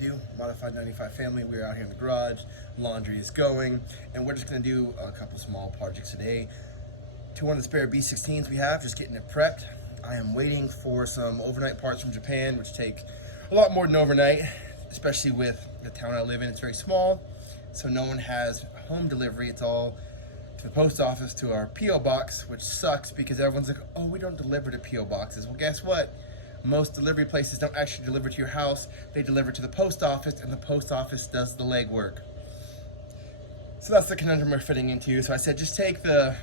do. Modified 95 family, we're out here in the garage, laundry is going, and we're just gonna do a couple small projects today. To one of the spare B16s we have, just getting it prepped. I am waiting for some overnight parts from Japan, which take a lot more than overnight, especially with the town I live in. It's very small, so no one has home delivery. It's all to the post office, to our P.O. box, which sucks because everyone's like, oh, we don't deliver to P.O. boxes. Well, guess what? Most delivery places don't actually deliver to your house. They deliver to the post office, and the post office does the legwork. So that's the conundrum we're fitting into. So I said, just take the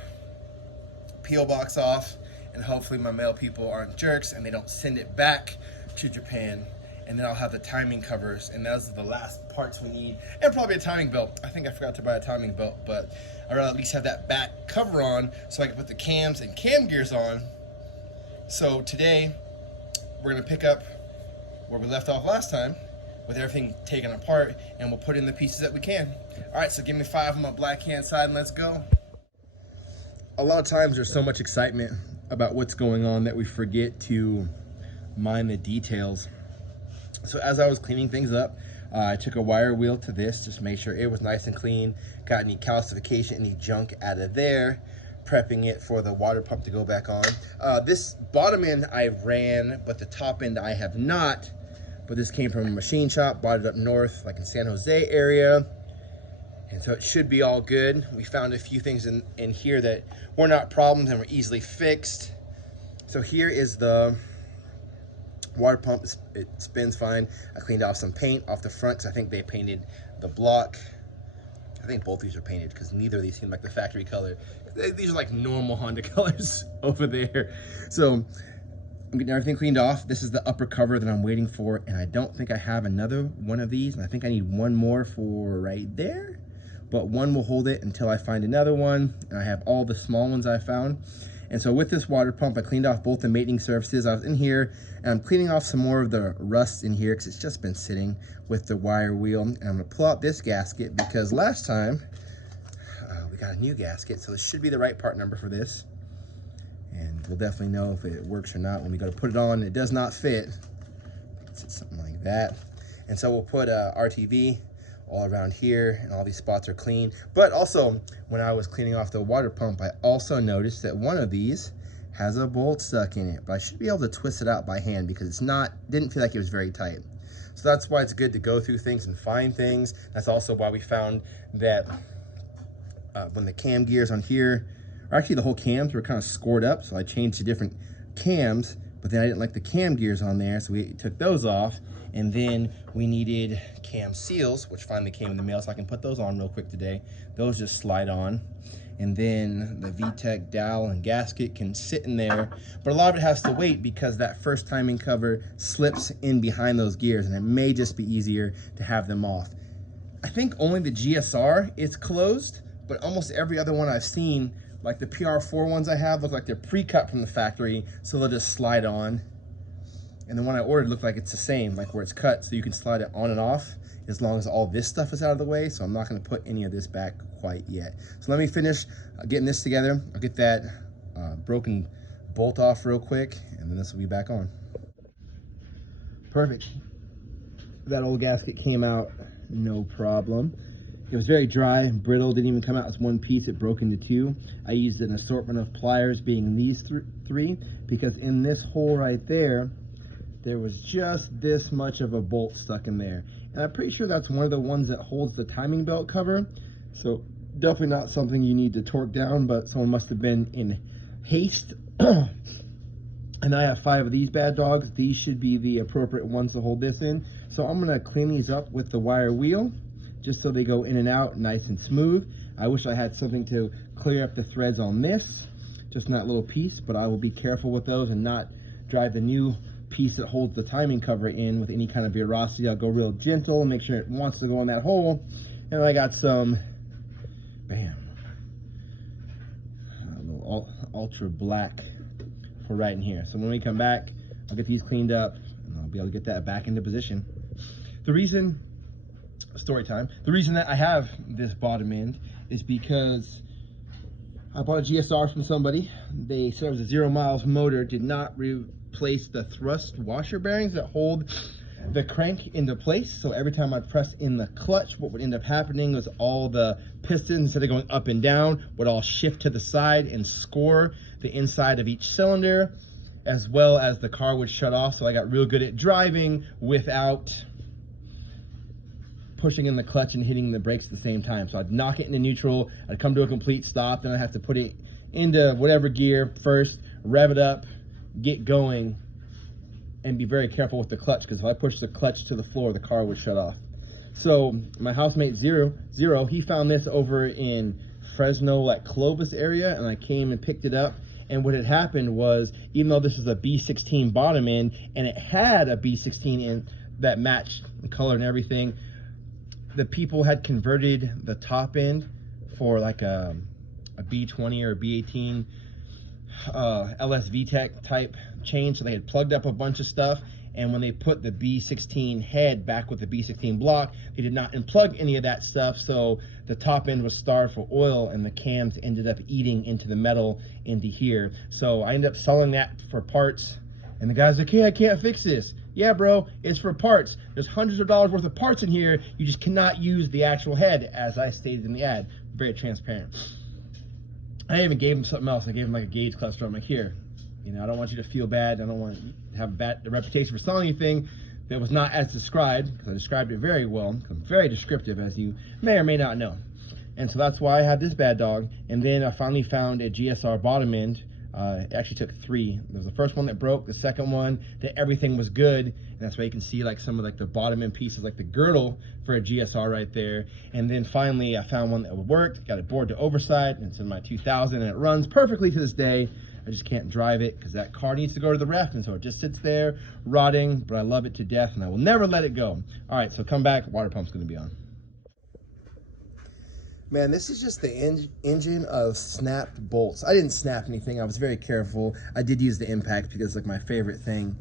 P.O. box off, and hopefully my mail people aren't jerks and they don't send it back to Japan. And then I'll have the timing covers, and those are the last parts we need, and probably a timing belt. I think I forgot to buy a timing belt, but I'd rather at least have that back cover on so I can put the cams and cam gears on. So today, we're gonna pick up where we left off last time with everything taken apart, and we'll put in the pieces that we can. All right, so give me 5 on my black hand side and let's go. A lot of times there's so much excitement about what's going on that we forget to mind the details. So as I was cleaning things up, I took a wire wheel to this, just make sure it was nice and clean, got any calcification, any junk out of there, prepping it for the water pump to go back on. This bottom end I ran, but the top end I have not. But this came from a machine shop, bought it up north, like in San Jose area. And so it should be all good. We found a few things in here that were not problems and were easily fixed. So here is the water pump. It spins fine. I cleaned off some paint off the front because I think they painted the block. I think both these are painted because neither of these seem like the factory color. These are like normal Honda colors over there. So I'm getting everything cleaned off. This is the upper cover that I'm waiting for, and I don't think I have another one of these, and I think I need one more for right there, but one will hold it until I find another one, and I have all the small ones I found. And so with this water pump, I cleaned off both the mating surfaces. I was in here, and I'm cleaning off some more of the rust in here because it's just been sitting with the wire wheel. And I'm gonna pull out this gasket because last time we got a new gasket, so this should be the right part number for this. And we'll definitely know if it works or not when we go to put it on. It does not fit. It's something like that. And so we'll put RTV all around here, and all these spots are clean. But also, when I was cleaning off the water pump, I also noticed that one of these has a bolt stuck in it, but I should be able to twist it out by hand because didn't feel like it was very tight. So that's why it's good to go through things and find things. That's also why we found that when the cam gears on here, or actually the whole cams were kind of scored up, so I changed to different cams, but then I didn't like the cam gears on there, so we took those off. And then we needed cam seals, which finally came in the mail, so I can put those on real quick today. Those just slide on. And then the vtec dowel and gasket can sit in there, but a lot of it has to wait because that first timing cover slips in behind those gears, and it may just be easier to have them off. I think only the GSR is closed, but almost every other one I've seen, like the PR4 ones I have, look like they're pre-cut from the factory, so they'll just slide on. And the one I ordered looked like it's the same, like where it's cut, so you can slide it on and off as long as all this stuff is out of the way. So I'm not gonna put any of this back quite yet. So let me finish getting this together. I'll get that broken bolt off real quick, and then this will be back on. Perfect. That old gasket came out no problem. It was very dry, brittle, didn't even come out as one piece, it broke into two. I used an assortment of pliers, being these three, because in this hole right there, there was just this much of a bolt stuck in there. And I'm pretty sure that's one of the ones that holds the timing belt cover. So definitely not something you need to torque down, but someone must have been in haste. And I have 5 of these bad dogs. These should be the appropriate ones to hold this in. So I'm gonna clean these up with the wire wheel, just so they go in and out nice and smooth. I wish I had something to clear up the threads on this, just in that little piece, but I will be careful with those and not drive the new piece that holds the timing cover in with any kind of veracity. I'll go real gentle and make sure it wants to go in that hole. And I got some, bam, a little ultra black for right in here. So when we come back, I'll get these cleaned up and I'll be able to get that back into position. The reason, story time, the reason that I have this bottom end is because I bought a GSR from somebody. They said it was a 0 miles motor, did not replace the thrust washer bearings that hold the crank into place. So every time I press in the clutch, what would end up happening was all the pistons, instead of going up and down, would all shift to the side and score the inside of each cylinder, as well as the car would shut off. So I got real good at driving without pushing in the clutch and hitting the brakes at the same time. So I'd knock it into neutral, I'd come to a complete stop, then I'd have to put it into whatever gear first, rev it up, get going, and be very careful with the clutch, because if I push the clutch to the floor, the car would shut off. So my housemate Zero, he found this over in Fresno, like Clovis area, and I came and picked it up. And what had happened was, even though this is a B16 bottom end, and it had a B16 in that matched the color and everything, the people had converted the top end for like a B20 or a B18 LS vtec type chain. So they had plugged up a bunch of stuff, and when they put the B16 head back with the B16 block, they did not unplug any of that stuff. So the top end was starved for oil, and the cams ended up eating into the metal into here. So I ended up selling that for parts, and the guy's like, hey, I can't fix this. Yeah, bro, it's for parts. There's hundreds of dollars worth of parts in here. You just cannot use the actual head, as I stated in the ad. Very transparent. I even gave him something else. I gave him like a gauge cluster. I'm like, here, you know, I don't want you to feel bad. I don't want to have a reputation for selling anything that was not as described, because I described it very well. I'm very descriptive, as you may or may not know. And so that's why I had this bad dog. And then I finally found a GSR bottom end. It actually took 3. There was the first one that broke, the second one that everything was good, and that's why you can see like some of like the bottom end pieces, like the girdle for a GSR right there. And then finally I found one that worked, got it bored to oversight, and it's in my 2000, and it runs perfectly to this day. I just can't drive it because that car needs to go to the ref, and so it just sits there rotting, but I love it to death and I will never let it go. All right, so come back, water pump's gonna be on. Man, this is just the engine of snapped bolts. I didn't snap anything. I was very careful. I did use the impact because it's like my favorite thing.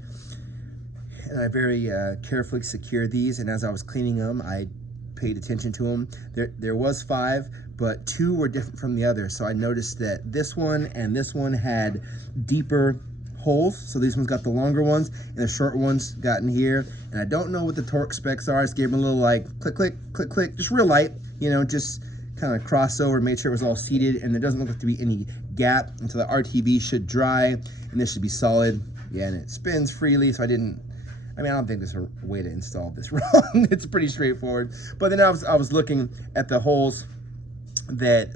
And I very carefully secured these. And as I was cleaning them, I paid attention to them. There was 5, but 2 were different from the other. So I noticed that this one and this one had deeper holes. So these ones got the longer ones, and the short ones got in here. And I don't know what the torque specs are. I just gave them a little like click, click, click, click, just real light, you know, just kind of crossover, made sure it was all seated, and there doesn't look like to be any gap, until the RTV should dry, and this should be solid. Yeah, and it spins freely, so I don't think there's a way to install this wrong. It's pretty straightforward. But then I was looking at the holes that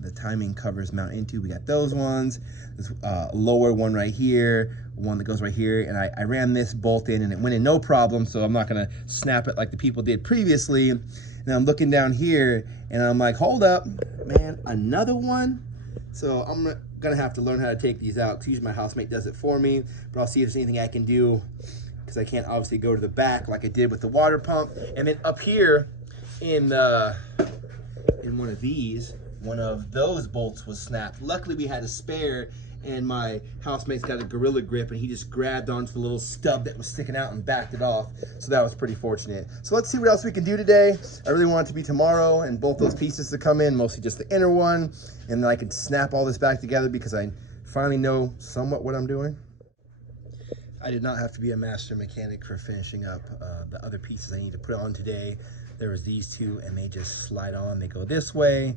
the timing covers mount into. We got those ones, this lower one right here, one that goes right here, and I ran this bolt in, and it went in no problem, so I'm not gonna snap it like the people did previously. And I'm looking down here, and I'm like, hold up, man, another one? So I'm gonna have to learn how to take these out, because usually my housemate does it for me, but I'll see if there's anything I can do, because I can't obviously go to the back like I did with the water pump. And then up here in one of these, one of those bolts was snapped. Luckily we had a spare, and my housemate's got a Gorilla Grip, and he just grabbed onto the little stub that was sticking out and backed it off. So that was pretty fortunate. So let's see what else we can do today. I really want it to be tomorrow and both those pieces to come in, mostly just the inner one, and then I can snap all this back together because I finally know somewhat what I'm doing. I did not have to be a master mechanic for finishing up the other pieces I need to put on today. There was these 2, and they just slide on. They go this way.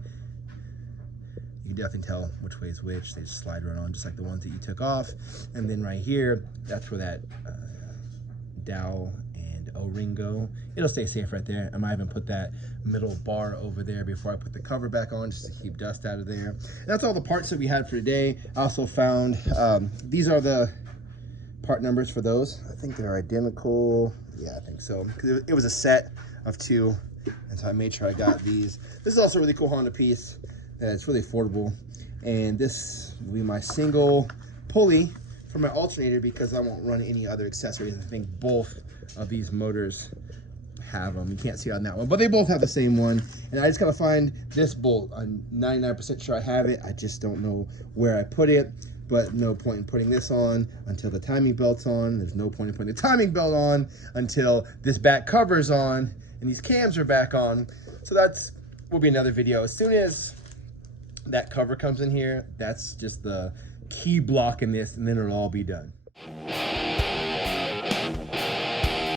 You can definitely tell which way is which. They just slide right on, just like the ones that you took off. And then right here, that's where that dowel and O-ring go. It'll stay safe right there. I might even put that middle bar over there before I put the cover back on, just to keep dust out of there. And that's all the parts that we had for today. I also found, these are the part numbers for those. I think they're identical. Yeah, I think so. Because it was a set of 2, and so I made sure I got these. This is also a really cool Honda piece. It's really affordable, and this will be my single pulley for my alternator, because I won't run any other accessories. I think both of these motors have them. You can't see it on that one, but they both have the same one. And I just gotta find this bolt. I'm 99% sure I have it. I just don't know where I put it, but no point in putting this on until the timing belt's on. There's no point in putting the timing belt on until this back cover's on and these cams are back on. So that's will be another video. As soon as that cover comes in here, that's just the key block in this, and then it'll all be done.